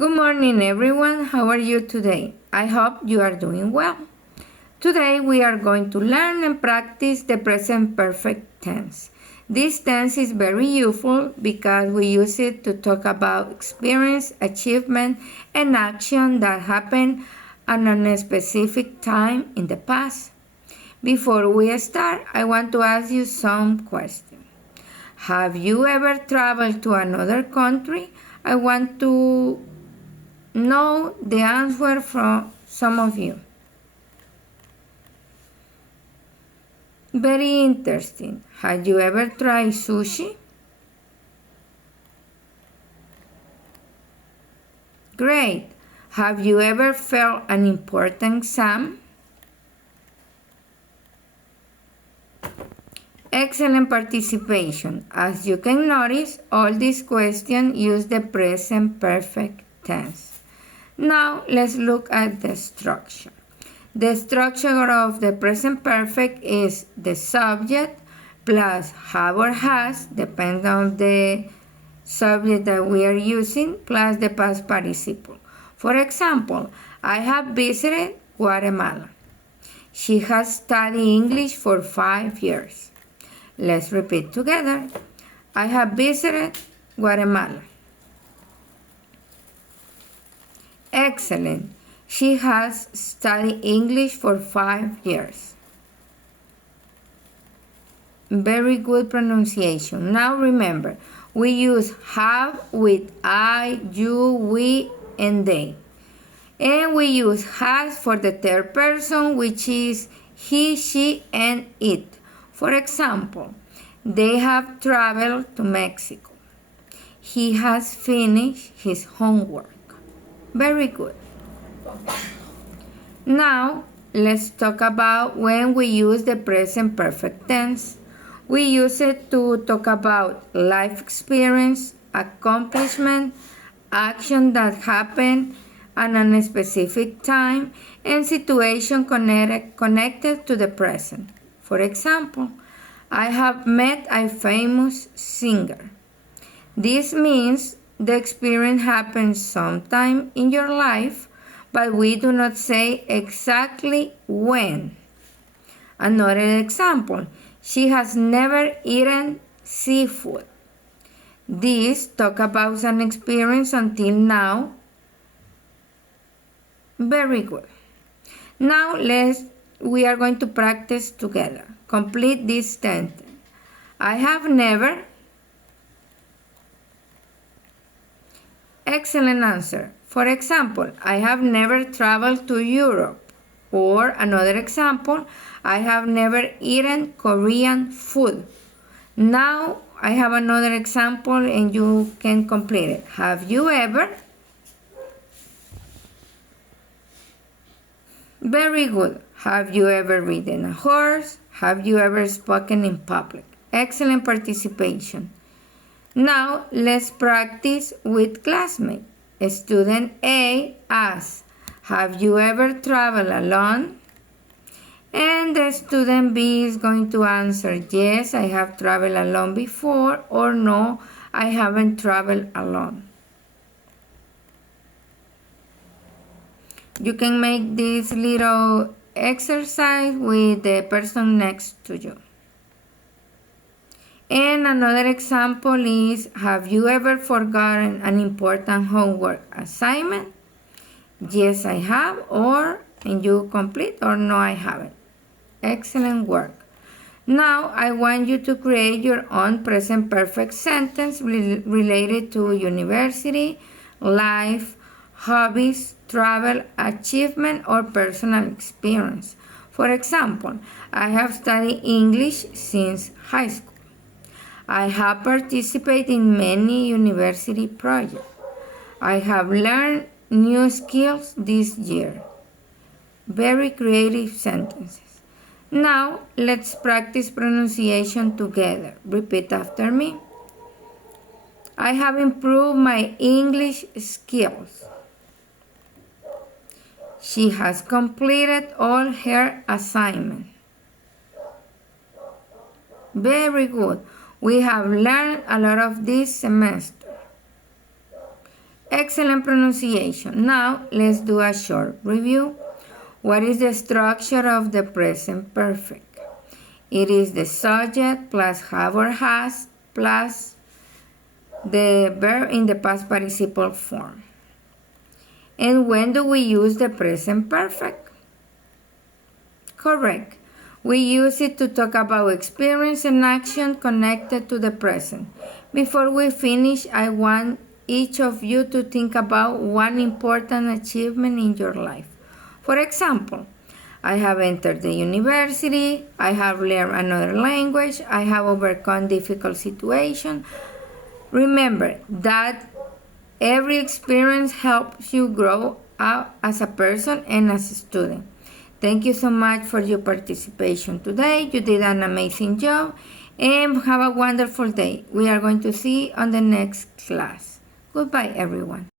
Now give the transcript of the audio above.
Good morning, everyone. How are you today? I hope you are doing well. Today we are going to learn and practice the present perfect tense. This tense is very useful because we use it to talk about experience, achievement, and action that happened at a specific time in the past. Before we start, I want to ask you some questions. Have you ever traveled to another country? I want to know the answer from some of you. Very interesting. Have you ever tried sushi? Great. Have you ever failed an important exam? Excellent participation. As you can notice, all these questions use the present perfect tense. Now let's look at the structure. The structure of the present perfect is the subject plus have or has, depending on the subject that we are using, plus the past participle. For example, I have visited Guatemala. She has studied English for 5 years. Let's repeat together. I have visited Guatemala. Excellent. She has studied English for 5 years. Very good pronunciation. Now remember, we use have with I, you, we, and they. And we use has for the third person, which is he, she, and it. For example, they have traveled to Mexico. He has finished his homework. Very good. Now, let's talk about when we use the present perfect tense. We use it to talk about life experience, accomplishment, action that happened at a specific time, and situation connected to the present. For example, I have met a famous singer. This means the experience happened sometime in your life, but we do not say exactly when. Another example, she has never eaten seafood. This talk about an experience until now. Very good. Now we are going to practice together. Complete this sentence. I have never. Excellent answer. For example, I have never traveled to Europe. Or another example, I have never eaten Korean food. Now I have another example and you can complete it. Have you ever? Very good. Have you ever ridden a horse? Have you ever spoken in public? Excellent participation. Now let's practice with classmates. Student A asks, have you ever traveled alone? And the student B is going to answer, yes, I have traveled alone before, or no, I haven't traveled alone. You can make this little exercise with the person next to you. And another example is, have you ever forgotten an important homework assignment? Yes, I have, and you complete, or no, I haven't. Excellent work. Now, I want you to create your own present perfect sentence related to university, life, hobbies, travel, achievement, or personal experience. For example, I have studied English since high school. I have participated in many university projects. I have learned new skills this year. Very creative sentences. Now, let's practice pronunciation together. Repeat after me. I have improved my English skills. She has completed all her assignments. Very good. We have learned a lot of this semester. Excellent pronunciation. Now, let's do a short review. What is the structure of the present perfect? It is the subject plus have or has plus the verb in the past participle form. And when do we use the present perfect? Correct. We use it to talk about experience and action connected to the present. Before we finish, I want each of you to think about one important achievement in your life. For example, I have entered the university, I have learned another language, I have overcome difficult situations. Remember that every experience helps you grow up as a person and as a student. Thank you so much for your participation today. You did an amazing job and have a wonderful day. We are going to see you on the next class. Goodbye, everyone.